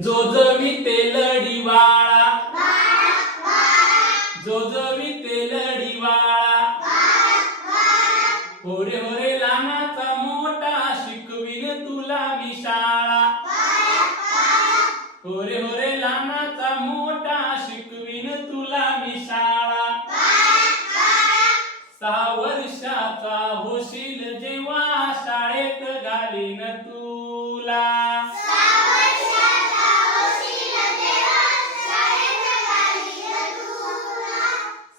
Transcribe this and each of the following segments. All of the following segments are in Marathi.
जोजवी तेलडीवाळा जोजवी तेलडीवाळा होरे होरे लहानाचा मोठा शिकवीन तुला मी शाळा होरे होरे लहानाचा मोठा शिकवीन तुला मी शाळा 6 वर्षाचा होशील जेव्हा शाळेत घालीन तुला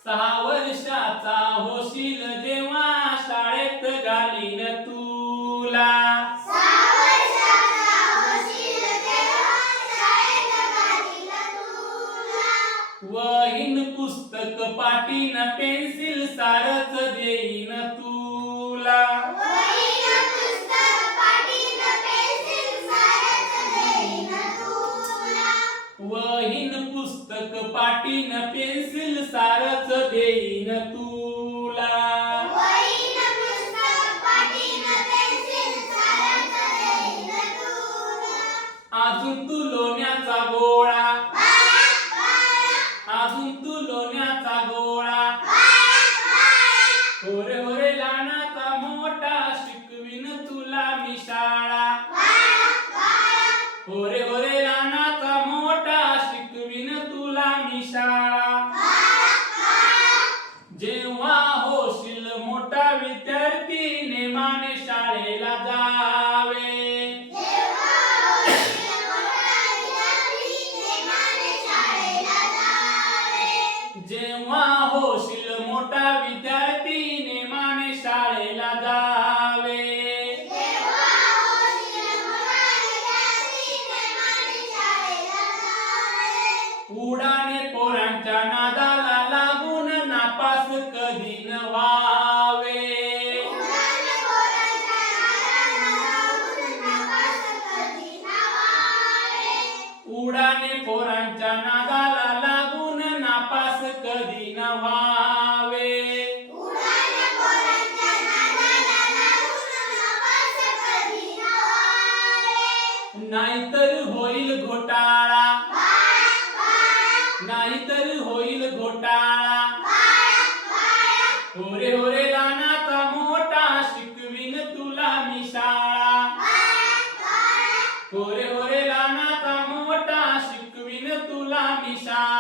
6 वर्षाचा होशील जेव्हा शाळेत घालीन तुला वहीन पुस्तक पाटीन पेन्सिल सारच देईन तुला वहीन पुस्तक पाटीन पेन्सिल सारच देईन तुला अजून तू लोण्याचा गोळा अजून तू लोण्याचा गोळा होरे होरे लहानाचा मोठा शिकवीन तुला मी शाळा होरे होरे लहानाचा मोठा शिकवीन तुला मी शाळा जेव्हा होशील मोठा विद्यार्थी नेमाने शाळेला जावे जेव्हा होशील मोठा विद्यार्थी नेमाने शाळेला जावे उडाने पोरांच्या नादाला लागून नापास कधी न व्हावे उडाने पोरांच्या नादाला लागून नापास कधी न व्हावे नाहीतर होईल घोटाळा नाहीतर होईल घोटाळा होरे होरे लहानाचा मोठा शिकवीन तुला मी शाळा होरे होरे लहानाचा मोठा शिकवीन तुला मी शाळा